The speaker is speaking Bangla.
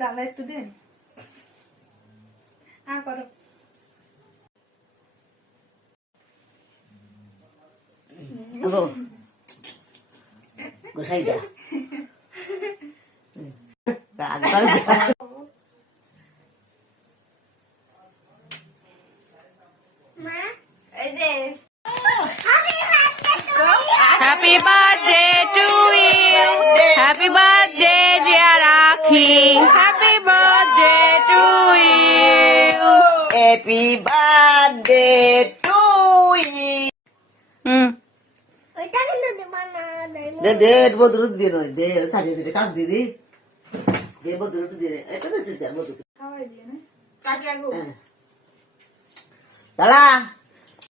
গালা একটু দিন করো গোসাই যা Happy birthday to you. Happy birthday, dear Rakhi. Happy birthday to you. Happy birthday to you. দে বদরু দিয়ে নয় দে ছাড়িয়ে দিলে কাজ দিদি দে বদরু দিয়ে এটা দিছিস কেন বদরু খাওয়াই দিয়ে না কাটি আগো দাঁড়া